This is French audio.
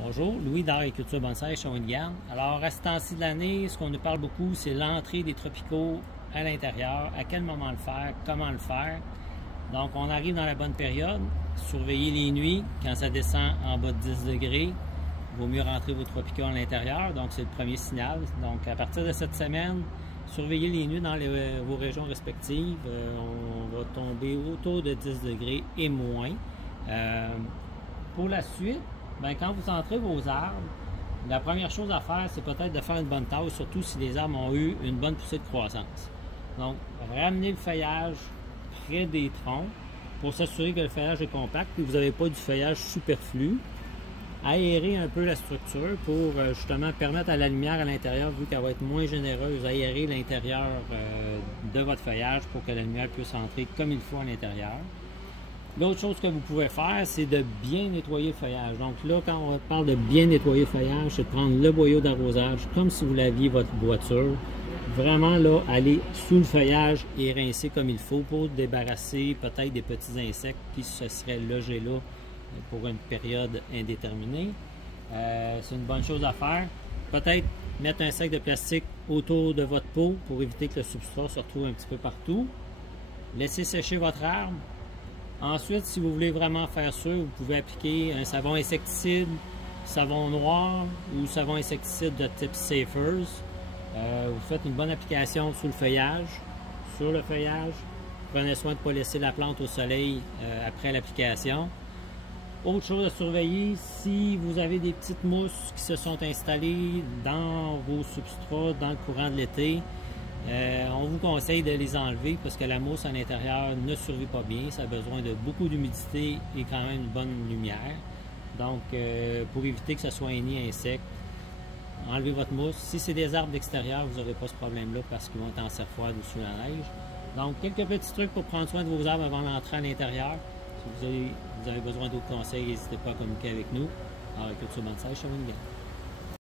Bonjour, Louis d'Agriculture Bonsaï, Shawinigan. Alors, à ce temps-ci de l'année, ce qu'on nous parle beaucoup, c'est l'entrée des tropicaux à l'intérieur, à quel moment le faire, comment le faire. Donc, on arrive dans la bonne période. Surveillez les nuits. Quand ça descend en bas de 10 degrés, il vaut mieux rentrer vos tropicaux à l'intérieur. Donc, c'est le premier signal. Donc, à partir de cette semaine, surveillez les nuits dans vos régions respectives. On va tomber autour de 10 degrés et moins. Pour la suite, bien, quand vous entrez vos arbres, la première chose à faire, c'est peut-être de faire une bonne tasse, surtout si les arbres ont eu une bonne poussée de croissance. Donc, ramenez le feuillage près des troncs pour s'assurer que le feuillage est compact et que vous n'avez pas du feuillage superflu. Aérez un peu la structure pour justement permettre à la lumière à l'intérieur, vu qu'elle va être moins généreuse, aérer l'intérieur de votre feuillage pour que la lumière puisse entrer comme il faut à l'intérieur. L'autre chose que vous pouvez faire, c'est de bien nettoyer le feuillage. Donc là, quand on parle de bien nettoyer le feuillage, c'est de prendre le boyau d'arrosage comme si vous laviez votre voiture. Vraiment là, aller sous le feuillage et rincer comme il faut pour débarrasser peut-être des petits insectes qui se seraient logés là pour une période indéterminée. C'est une bonne chose à faire. Peut-être mettre un sac de plastique autour de votre pot pour éviter que le substrat se retrouve un petit peu partout. Laissez sécher votre arbre. Ensuite, si vous voulez vraiment faire ça, vous pouvez appliquer un savon insecticide, savon noir ou savon insecticide de type Safers. Vous faites une bonne application sur le feuillage. Prenez soin de ne pas laisser la plante au soleil après l'application. Autre chose à surveiller, si vous avez des petites mousses qui se sont installées dans vos substrats dans le courant de l'été, on vous conseille de les enlever parce que la mousse à l'intérieur ne survit pas bien. Ça a besoin de beaucoup d'humidité et quand même une bonne lumière. Donc, pour éviter que ce soit un nid à insectes, enlevez votre mousse. Si c'est des arbres d'extérieur, vous n'aurez pas ce problème-là parce qu'ils vont être en serre froide ou sous la neige. Donc, quelques petits trucs pour prendre soin de vos arbres avant d'entrer à l'intérieur. Si vous avez besoin d'autres conseils, n'hésitez pas à communiquer avec nous. Agriculture Bonsaï, Shawinigan.